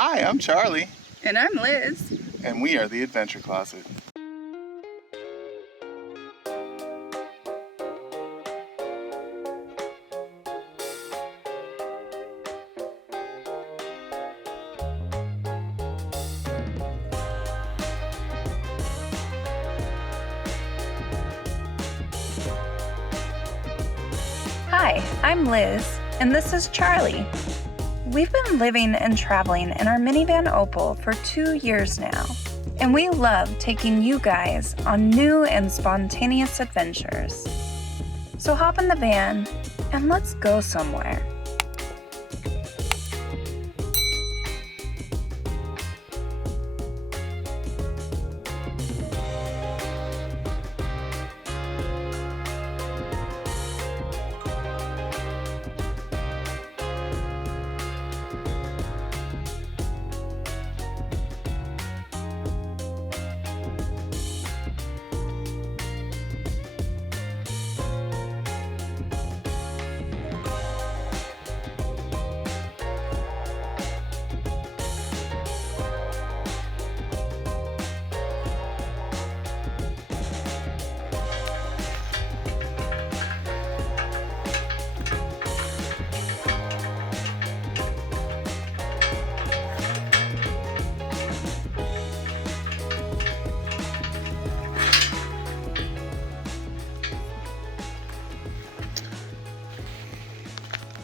Hi, I'm Charlie. And I'm Liz. And we are the Adventure Closet. Hi, I'm Liz, and this is Charlie. We've been living and traveling in our minivan Opal for 2 years now, and we love taking you guys on new and spontaneous adventures. So hop in the van and let's go somewhere.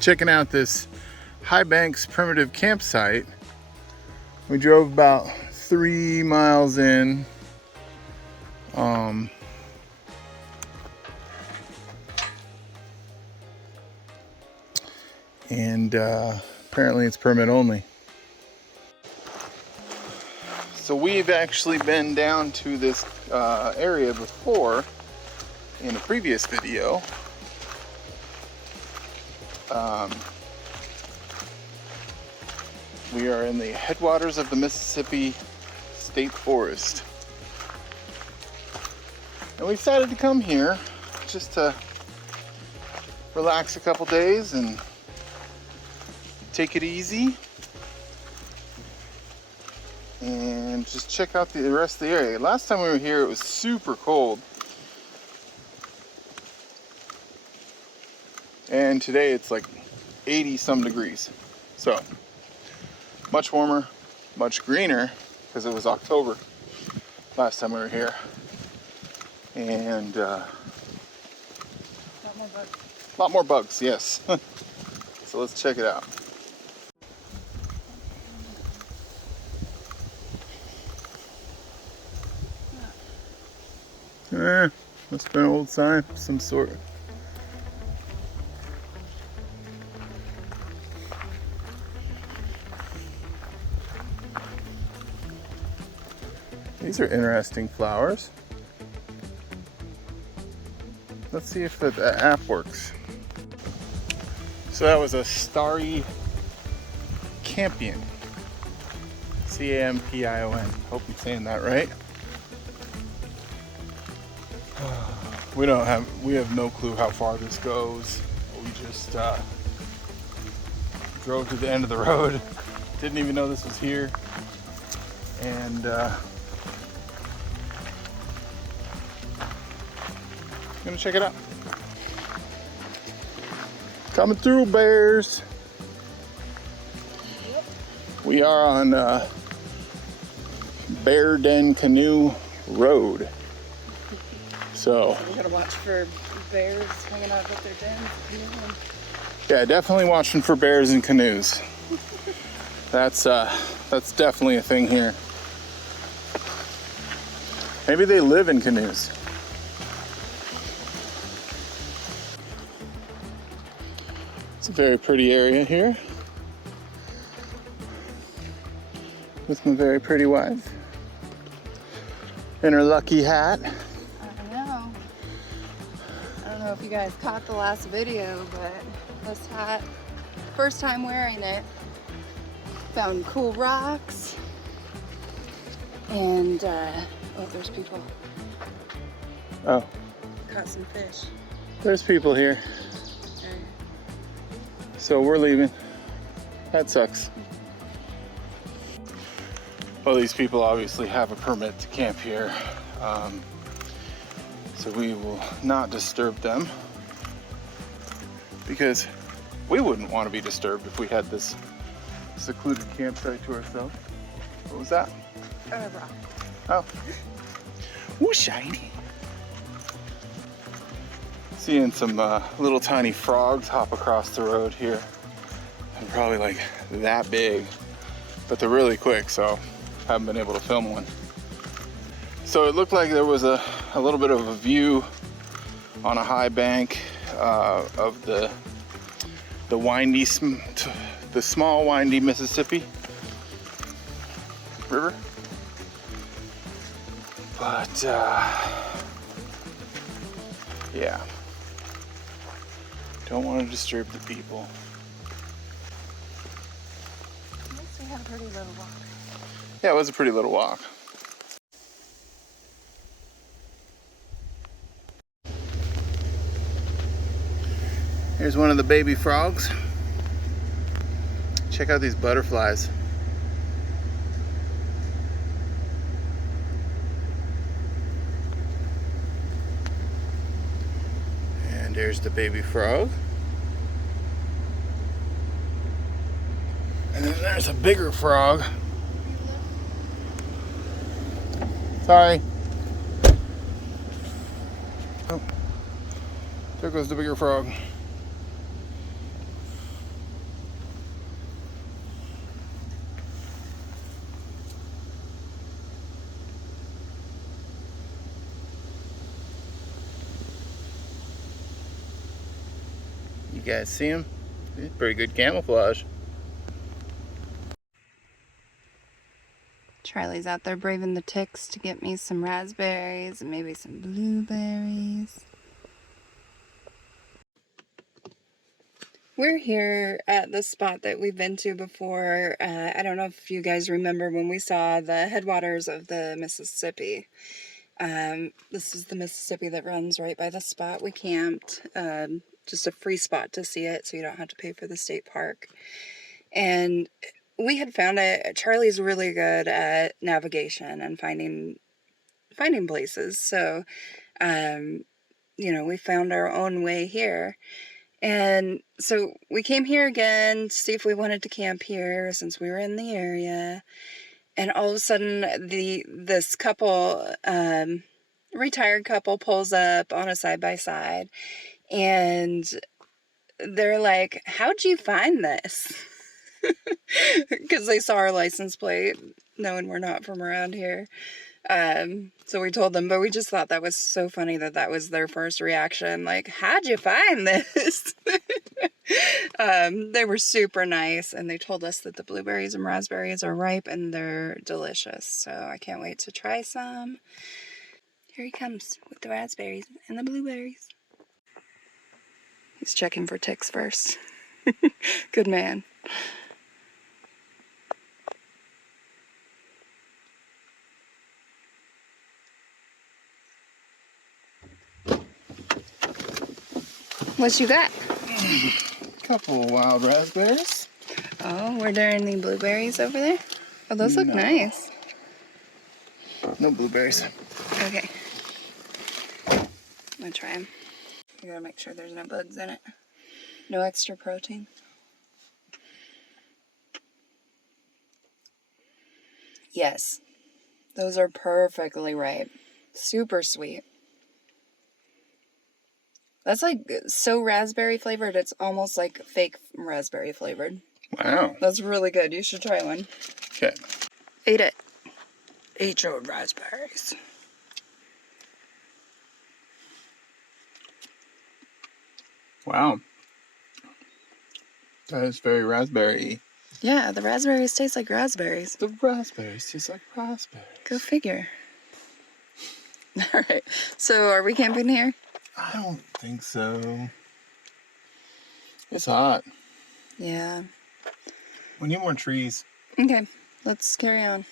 Checking out this High Banks primitive campsite. We drove about 3 miles in. Apparently it's permit only. So we've actually been down to this area before in a previous video. We are in the headwaters of the Mississippi State Forest. And we decided to come here just to relax a couple days and take it easy and just check out the rest of the area. Last time we were here it was super cold. And today it's like 80 some degrees. So much warmer, much greener because it was October last time we were here. And a lot more bugs, yes. So let's check it out. Must be an old sign of some sort. These are interesting flowers. Let's see if the app works. So that was a starry campion. C-A-M-P-I-O-N. Hope I'm saying that right. We have no clue how far this goes. We just drove to the end of the road. Didn't even know this was here. And gonna check it out. Coming through, bears. Yep. We are on Bear Den Canoe Road. So we gotta watch for bears hanging out with their dens. Yeah, definitely watching for bears in canoes. That's definitely a thing here. Maybe they live in canoes. It's a very pretty area here with my very pretty wife in her lucky hat. I don't know if you guys caught the last video, but this hat, first time wearing it, found cool rocks, and oh, there's people. Oh. Caught some fish. There's people here. Okay. So we're leaving. That sucks. Well, these people obviously have a permit to camp here, so we will not disturb them because we wouldn't want to be disturbed if we had this secluded campsite to ourselves. What was that? Rock. Oh. Ooh, shiny. Seeing some little tiny frogs hop across the road here. They're probably like that big, but they're really quick, so haven't been able to film one. So it looked like there was a little bit of a view on a high bank of the small windy Mississippi River. But yeah, don't want to disturb the people. At least we had a pretty little walk. Yeah, it was a pretty little walk. Here's one of the baby frogs. Check out these butterflies. And there's the baby frog. And then there's a bigger frog. Sorry. Oh, there goes the bigger frog. You guys see him? He's pretty good camouflage. Charlie's out there braving the ticks to get me some raspberries and maybe some blueberries. We're here at the spot that we've been to before. I don't know if you guys remember when we saw the headwaters of the Mississippi. This is the Mississippi that runs right by the spot we camped. Just a free spot to see it, so you don't have to pay for the state park. And we had found it. Charlie's really good at navigation and finding places. So, you know, we found our own way here. And so we came here again to see if we wanted to camp here since we were in the area. And all of a sudden, this couple, retired couple, pulls up on a side-by-side. And they're like, "How'd you find this?" Because they saw our license plate, knowing we're not from around here. So we told them, but we just thought that was so funny that was their first reaction. Like, "How'd you find this?" They were super nice, and they told us that the blueberries and raspberries are ripe and they're delicious. So I can't wait to try some. Here he comes with the raspberries and the blueberries. He's checking for ticks first. Good man. What you got? Couple of wild raspberries. Oh, were there any blueberries over there? Oh, those look nice. No blueberries. Okay. I'm gonna try them. I gotta make sure there's no bugs in it. No extra protein. Yes. Those are perfectly ripe. Super sweet. That's like so raspberry flavored, it's almost like fake raspberry flavored. Wow. That's really good. You should try one. Okay. Eat it. Eat your raspberries. Wow. That is very raspberry-y. Yeah, the raspberries taste like raspberries. The raspberries taste like raspberries. Go figure. Alright, so are we camping here? I don't think so. It's hot. Yeah. We need more trees. Okay, let's carry on.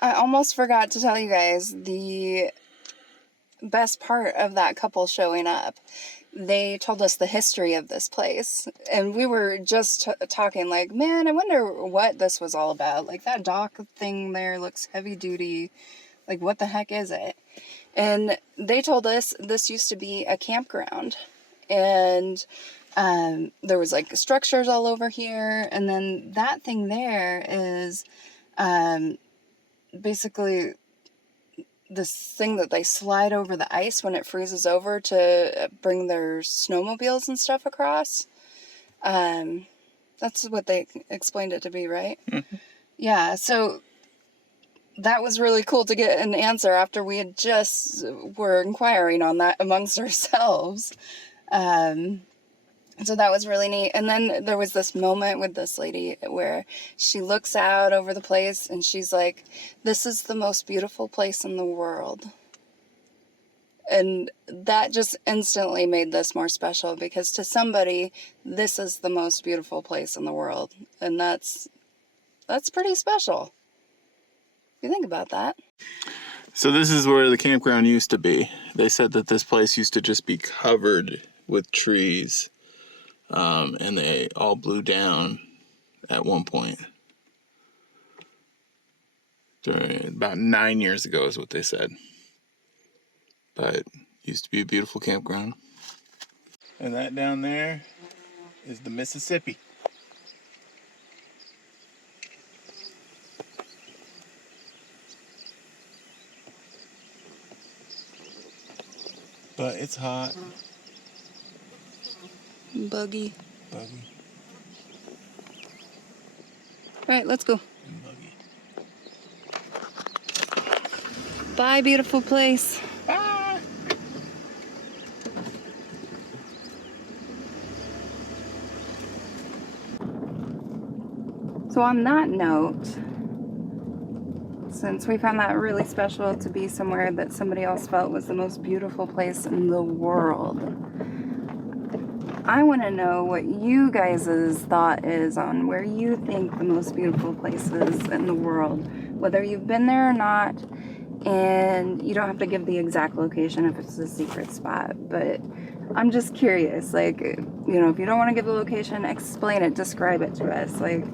I almost forgot to tell you guys the best part of that couple showing up. they told us the history of this place. And we were just talking like, man, I wonder what this was all about. Like, that dock thing there looks heavy duty. Like, what the heck is it? And they told us this used to be a campground. And there was like structures all over here. And then that thing there is basically this thing that they slide over the ice when it freezes over to bring their snowmobiles and stuff across. That's what they explained it to be, right? Mm-hmm. Yeah, so that was really cool to get an answer after we had just were inquiring on that amongst ourselves. So that was really neat. And then there was this moment with this lady where she looks out over the place and she's like, this is the most beautiful place in the world. And that just instantly made this more special, because to somebody, this is the most beautiful place in the world. And that's pretty special. If you think about that. So this is where the campground used to be. They said that this place used to just be covered with trees. And they all blew down at one point. About 9 years ago is what they said. But it used to be a beautiful campground. And that down there is the Mississippi. But it's hot. Buggy. Buggy. All right, let's go. And buggy. Bye, beautiful place. Ah! So on that note, since we found that really special to be somewhere that somebody else felt was the most beautiful place in the world, I want to know what you guys' thought is on where you think the most beautiful place is in the world, whether you've been there or not. And you don't have to give the exact location if it's a secret spot, but I'm just curious, like, you know, if you don't want to give the location, explain it, describe it to us. Like,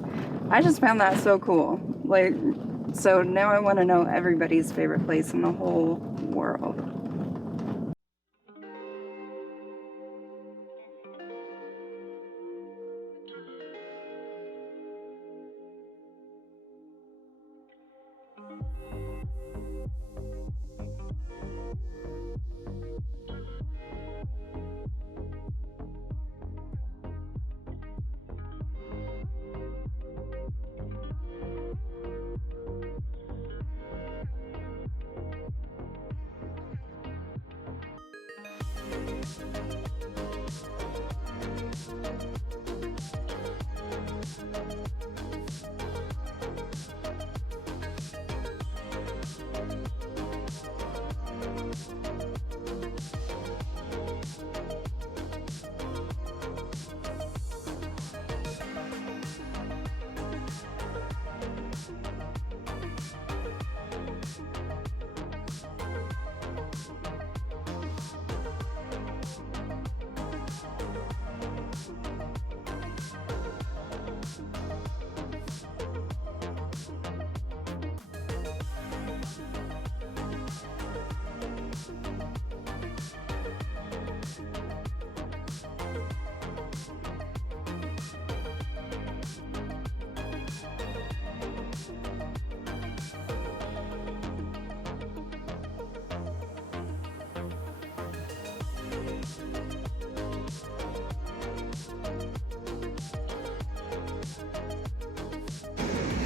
I just found that so cool. Like, so now I want to know everybody's favorite place in the whole world.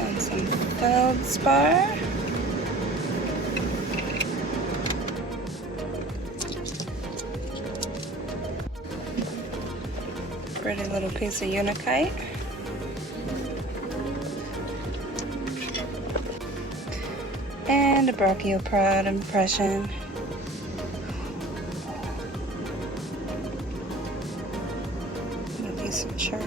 And some feldspar. Pretty little piece of unakite. And a brachioprod impression. A decent chart.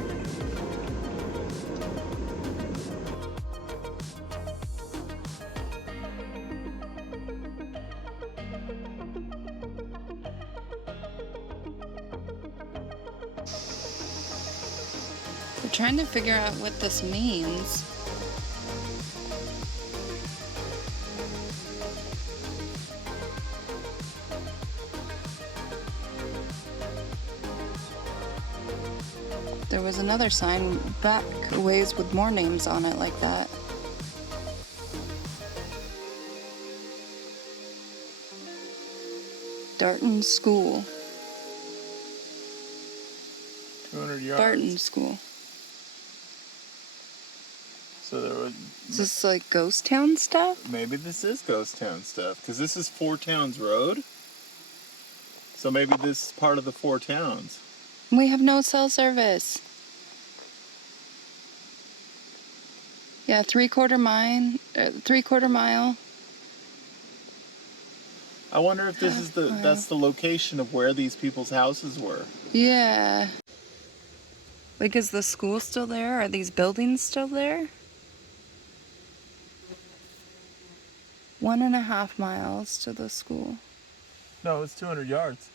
We're trying to figure out what this means. There was another sign back a ways with more names on it like that. Darrington School. 200 yards. Darrington School. So there was. Is this like ghost town stuff? Maybe this is ghost town stuff, because this is Four Towns Road. So maybe this is part of the Four Towns. We have no cell service. Yeah, three-quarter mile. I wonder if this is that's the location of where these people's houses were. Yeah. Like, is the school still there? Are these buildings still there? 1.5 miles to the school. No, it's 200 yards.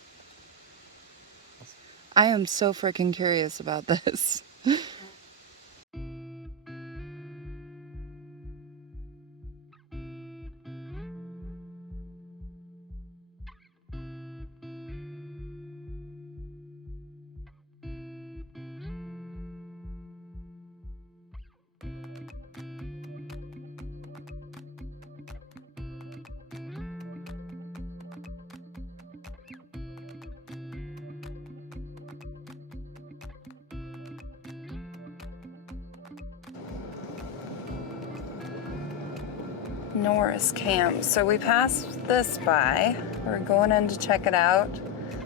I am so freaking curious about this. Norris Camp. So we passed this by. We're going in to check it out.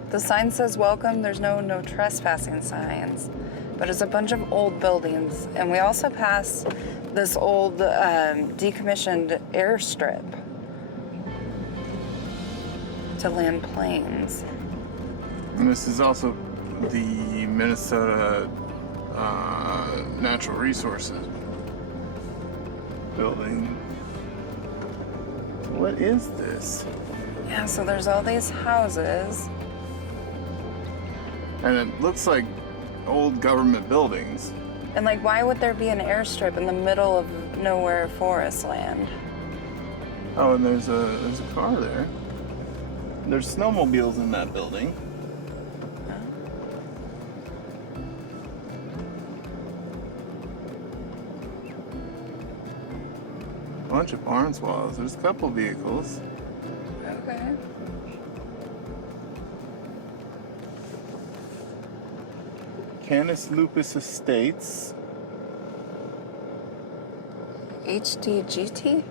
The sign says welcome. There's no trespassing signs, but it's a bunch of old buildings. And we also passed this old decommissioned airstrip to land planes. And this is also the Minnesota Natural Resources building. What is this? Yeah, so there's all these houses. And it looks like old government buildings. And like, why would there be an airstrip in the middle of nowhere forest land? Oh, and there's a car there. There's snowmobiles in that building. Bunch of barn swallows. There's a couple vehicles. Okay. Canis Lupus Estates. HDGT?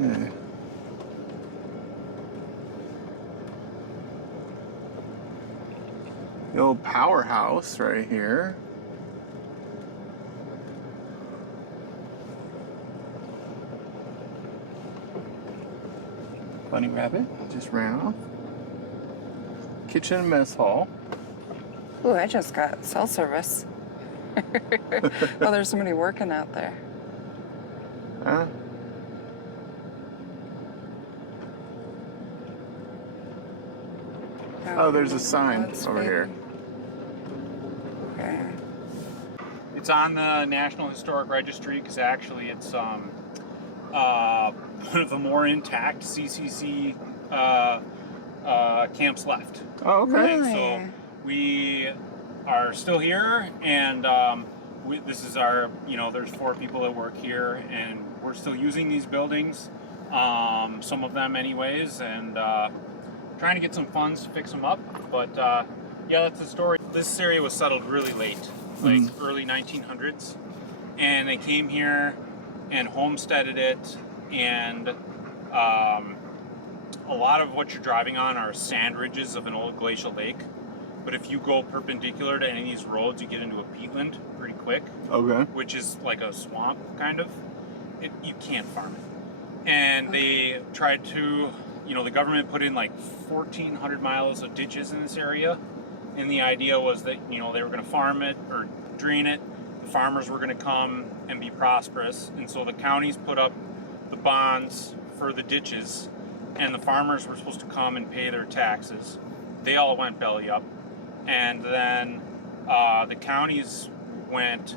Yeah. The old powerhouse right here. Bunny rabbit just ran off. Kitchen mess hall. Ooh, I just got cell service. Oh, there's somebody working out there. Huh? Oh, there's a sign over here. Okay. It's on the National Historic Registry because actually it's one of the more intact CCC camps left. Oh, okay. Really? So we are still here, and this is our, there's 4 people that work here, and we're still using these buildings, some of them anyways, and trying to get some funds to fix them up. But yeah, that's the story. This area was settled really late, like early 1900s, and they came here and homesteaded it, and a lot of what you're driving on are sand ridges of an old glacial lake. But if you go perpendicular to any of these roads, you get into a peatland pretty quick. Okay. Which is like a swamp, kind of. You can't farm it. And they tried to, the government put in like 1,400 miles of ditches in this area. And the idea was that, they were going to farm it or drain it. The farmers were going to come and be prosperous. And so the counties put up the bonds for the ditches, and the farmers were supposed to come and pay their taxes. They all went belly up. and then the counties went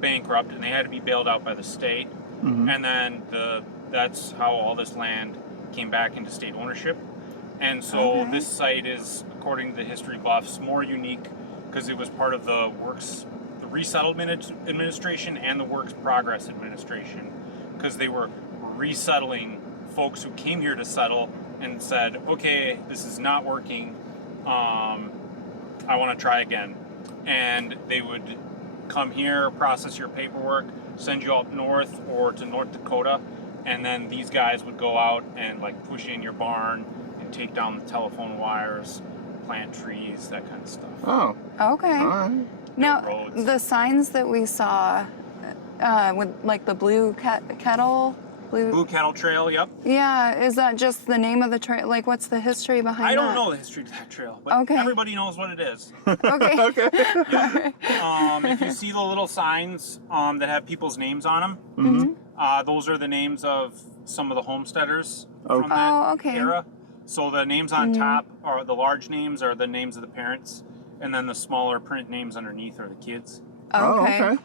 bankrupt and they had to be bailed out by the state. And then that's how all this land came back into state ownership. And so this site is, according to the history buffs, more unique because it was part of the Resettlement Administration and the Works Progress Administration, because they were resettling folks who came here to settle and said, okay, this is not working, I want to try again. And they would come here, process your paperwork, send you up north or to North Dakota, and then these guys would go out and like push in your barn and take down the telephone wires, plant trees, that kind of stuff. Oh. Okay. All right. Now, roads. the signs that we saw with like the blue kettle, Blue Kettle Trail, yep. Yeah, is that just the name of the trail? Like, what's the history behind that? I don't know the history of that trail, but Okay. everybody knows what it is. Okay. Okay. If you see the little signs that have people's names on them, those are the names of some of the homesteaders from that era. So the names on top, or the large names, are the names of the parents, and then the smaller print names underneath are the kids. Oh, okay.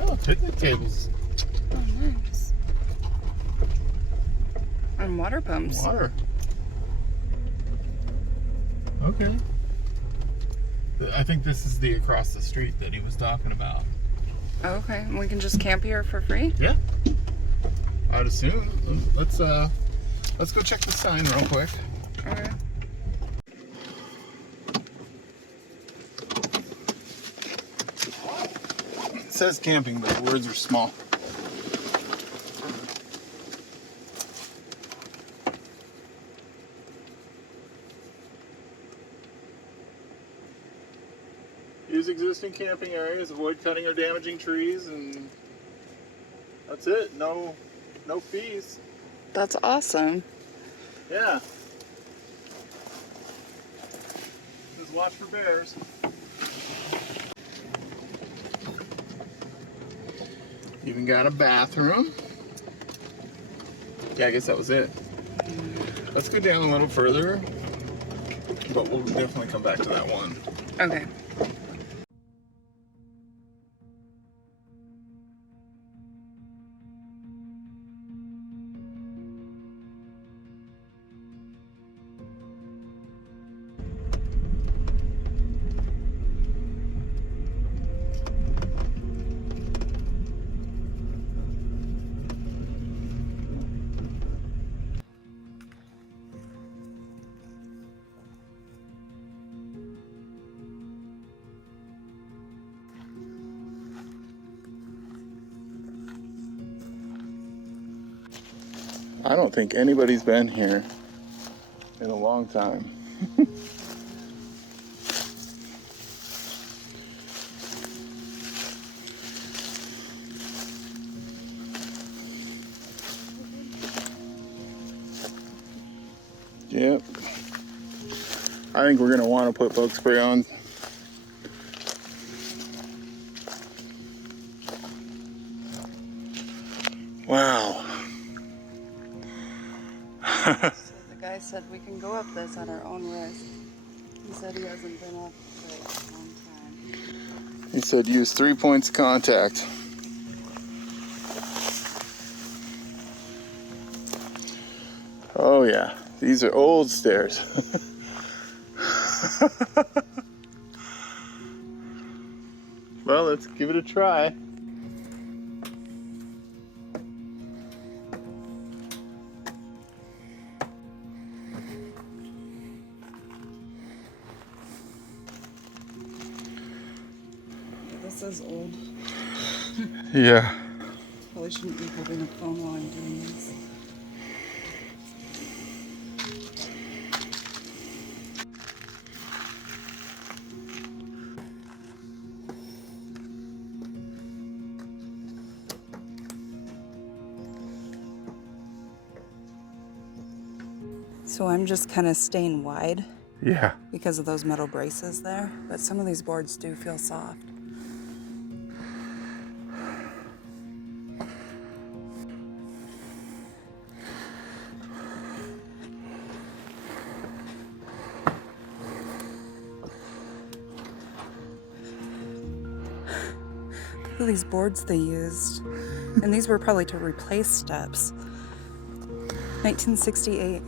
Oh, picnic tables. Oh, nice. And water pumps. Water. Okay. I think this is the across the street that he was talking about. Okay, and we can just camp here for free? Yeah. I'd assume. Let's go check the sign real quick. Okay. It says camping, but the words are small. Use existing camping areas, avoid cutting or damaging trees, and that's it. No fees. That's awesome. Yeah. Just watch for bears. Even got a bathroom. Yeah, I guess that was it. Let's go down a little further, but we'll definitely come back to that one. Okay. I don't think anybody's been here in a long time. Yep. I think we're gonna want to put bug spray on. Wow. So the guy said we can go up this at our own risk. He said he hasn't been up for a long time. He said use 3 points of contact. Oh yeah, these are old stairs. Well, let's give it a try. This is old. Yeah. Probably shouldn't be holding a phone while I'm doing this. So I'm just kind of staying wide Yeah. because of those metal braces there, but some of these boards do feel soft. Look at these boards they used, and these were probably to replace steps. 1968.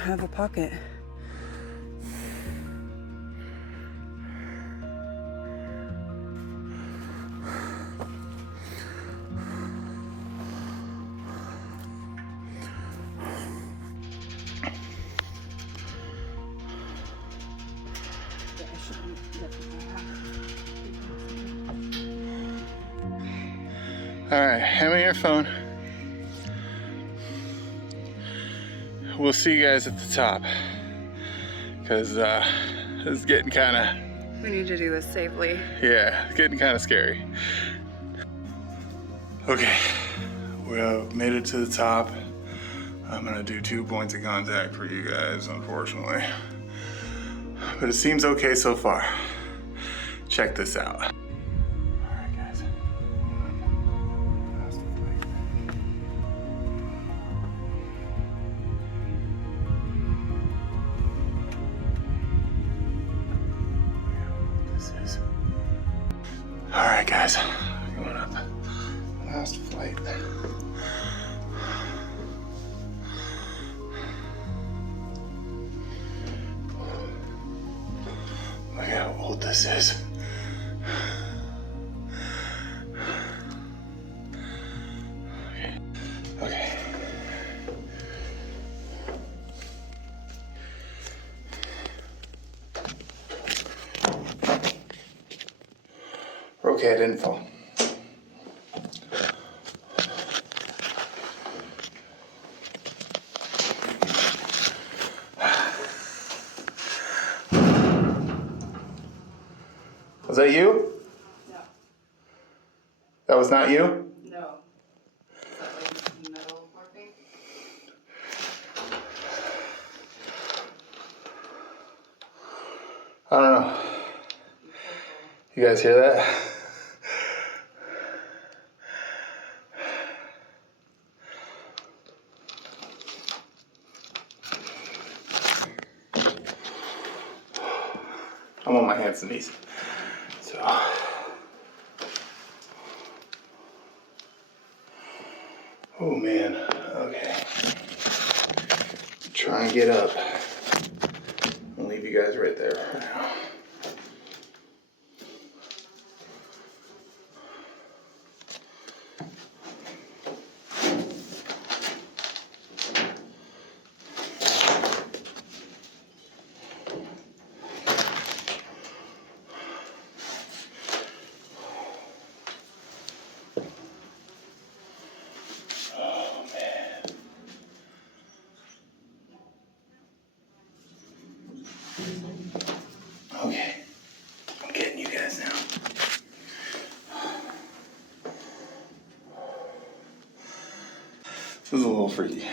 Have a pocket. All right, hand me your phone. We'll see you guys at the top, because it's getting kind of... We need to do this safely. Yeah, it's getting kind of scary. Okay, we made it to the top. I'm gonna do 2 points of contact for you guys, unfortunately. But it seems okay so far. Check this out. All right, guys. All right, guys, going up. Last flight. Look how old this is. Okay. Okay, I didn't fall. Was that you? No. That was not you? No. Is that like metal warping? I don't know. You guys hear that? I'm on my hands and knees. So. Oh man, okay. Try and get up. I'll leave you guys right there for now. Okay, I'm getting you guys now. This is a little freaky.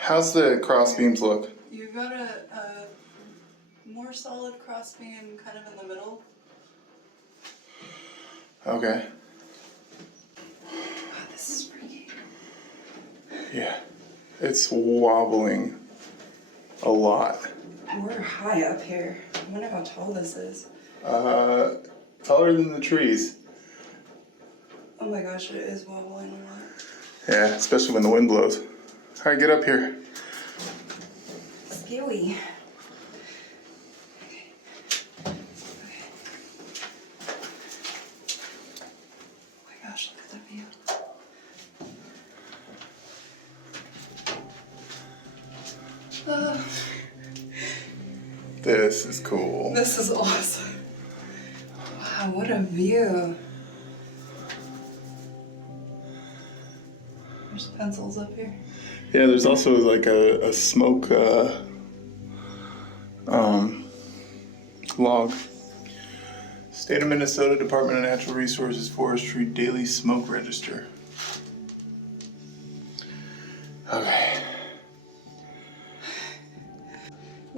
How's the cross beams look? You got a more solid cross beam kind of in the middle. Okay. Wow, this is freaky. Yeah, it's wobbling a lot. We're high up here. I wonder how tall this is. Taller than the trees. Oh my gosh, it is wobbling a lot. Yeah, especially when the wind blows. All right, get up here. Scary. Okay. Oh my gosh, look at that view. This is cool. This is awesome. Wow, what a view. There's pencils up here. Yeah, there's also like a smoke log. State of Minnesota Department of Natural Resources Forestry Daily Smoke Register.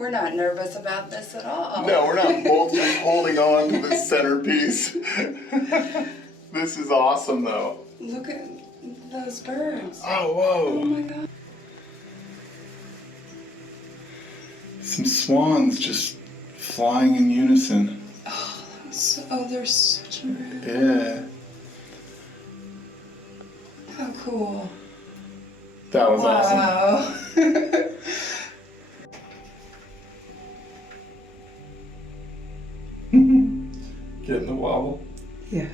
We're not nervous about this at all. No, we're not both just holding on to the centerpiece. This is awesome though. Look at those birds. Oh, whoa. Oh my god. Some swans just flying in unison. Oh, they're such a rare. Yeah. How cool. That was awesome. Wow. Getting the wobble. Yeah.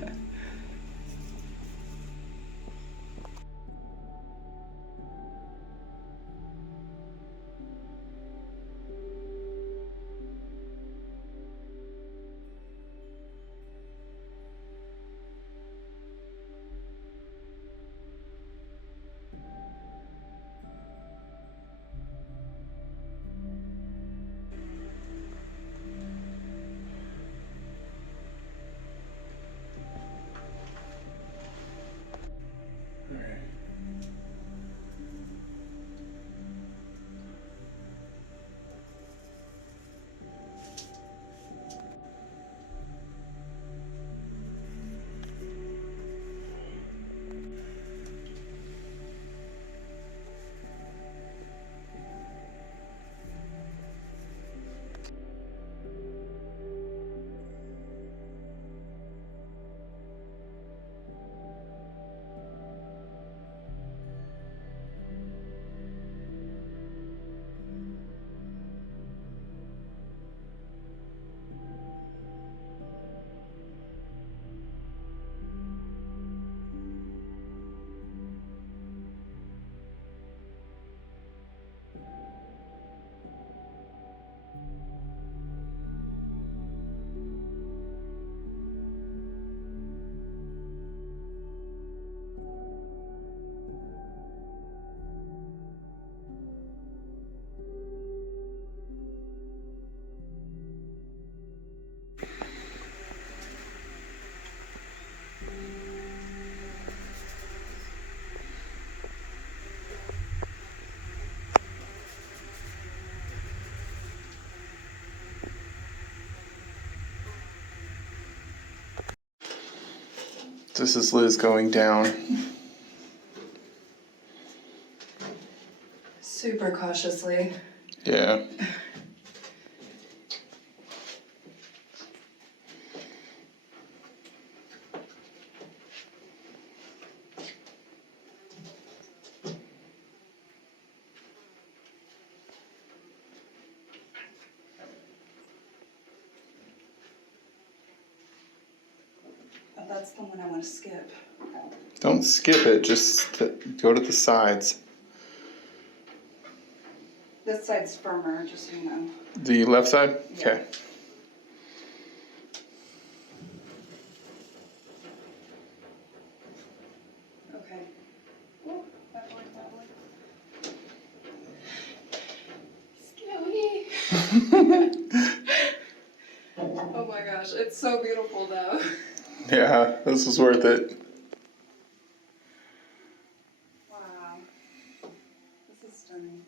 This is Liz going down. Super cautiously. Yeah. Oh, that's the one I want to skip. Don't skip it, just go to the sides. This side's firmer, just so you know. The left side? Yeah. Okay. Okay. Oh, that one. Scary. Oh my gosh, it's so beautiful though. Yeah, this was worth it. Wow. This is stunning.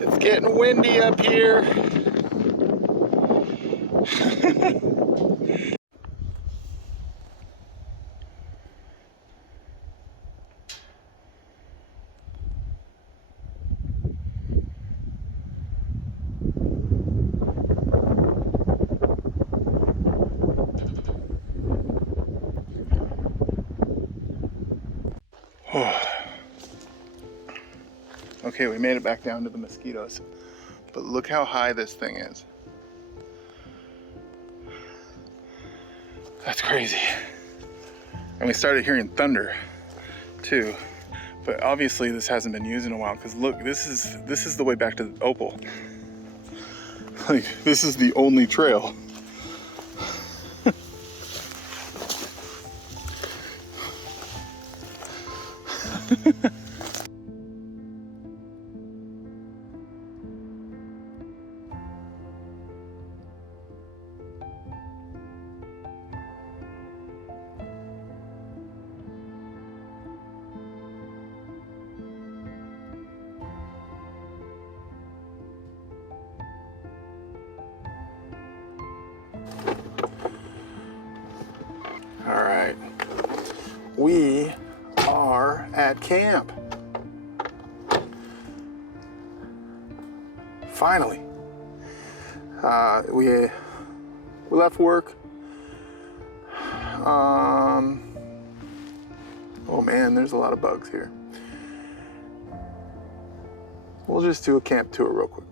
It's getting windy up here. Okay, we made it back down to the mosquitoes, but look how high this thing is. That's crazy. And we started hearing thunder too, but obviously this hasn't been used in a while, because look, this is the way back to Opal. Like, this is the only trail. we are at camp. Finally. We left work. Oh man, there's a lot of bugs here. We'll just do a camp tour real quick.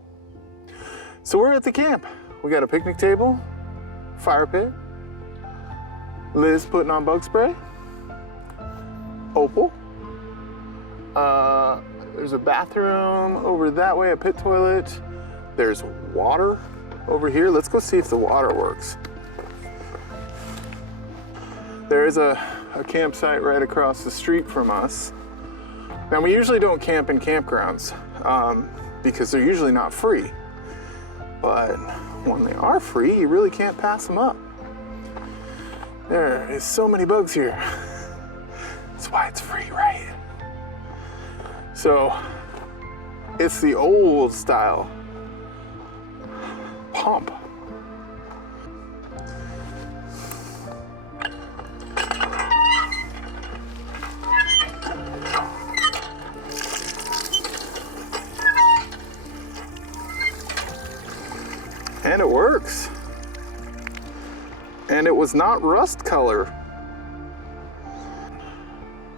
So we're at the camp. We got a picnic table, fire pit, Liz putting on bug spray, Opal. There's a bathroom over that way, a pit toilet. There's water over here. Let's go see if the water works. There is a campsite right across the street from us. Now, we usually don't camp in campgrounds because they're usually not free. But when they are free, you really can't pass them up. There is so many bugs here. That's why it's free, right? So, it's the old style pump. And it works. And it was not rust color.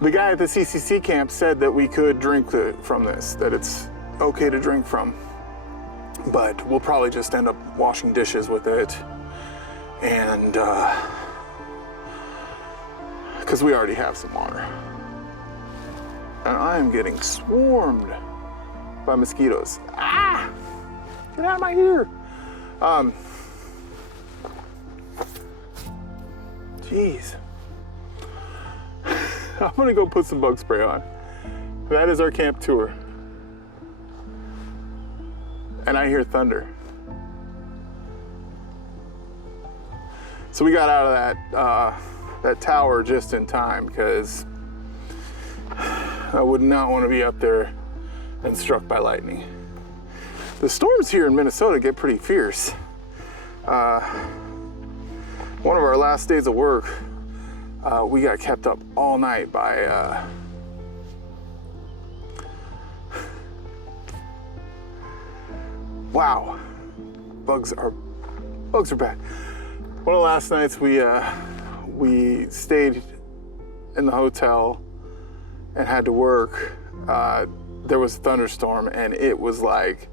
The guy at the CCC camp said that we could drink from this, that it's okay to drink from. But we'll probably just end up washing dishes with it. And, because we already have some water. And I am getting swarmed by mosquitoes. Ah! Get out of my ear! Jeez. I'm gonna go put some bug spray on. That is our camp tour. And I hear thunder. So we got out of that tower just in time because I would not want to be up there and struck by lightning. The storms here in Minnesota get pretty fierce. One of our last days of work, we got kept up all night by wow, bugs are bad. One of the last nights we stayed in the hotel and had to work. There was a thunderstorm and it was like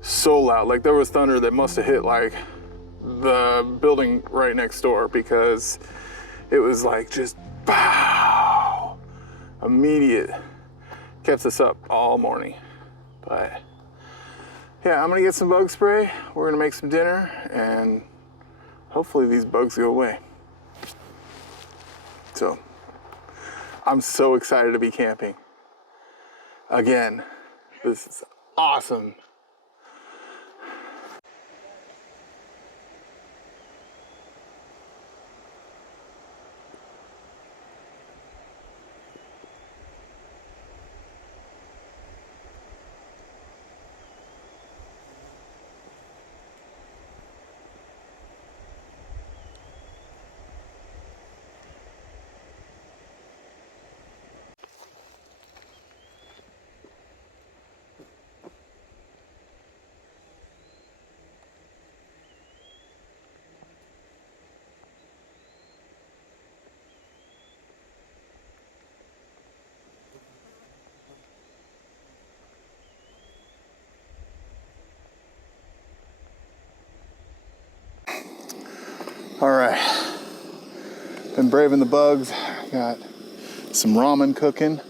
so loud. Like there was thunder that must have hit like the building right next door because it was like just pow, immediate. Kept us up all morning. But yeah, I'm gonna get some bug spray. We're gonna make some dinner and hopefully these bugs go away. So I'm so excited to be camping. Again, this is awesome. All right, been braving the bugs. Got some ramen cooking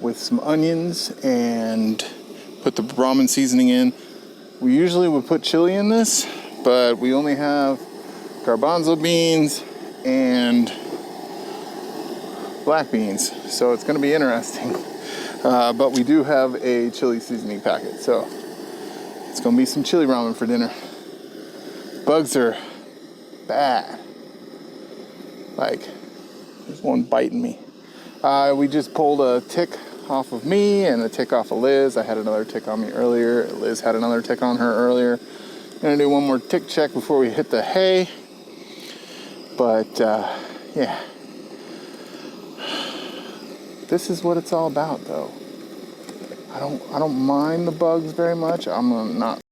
with some onions and put the ramen seasoning in. We usually would put chili in this, but we only have garbanzo beans and black beans, so it's gonna be interesting. But we do have a chili seasoning packet, so it's gonna be some chili ramen for dinner. Bugs are bad. Like, there's one biting me. We just pulled a tick off of me and a tick off of Liz. I had another tick on me earlier. Liz had another tick on her earlier. Gonna do one more tick check before we hit the hay. But yeah, this is what it's all about, though. I don't mind the bugs very much. I'm not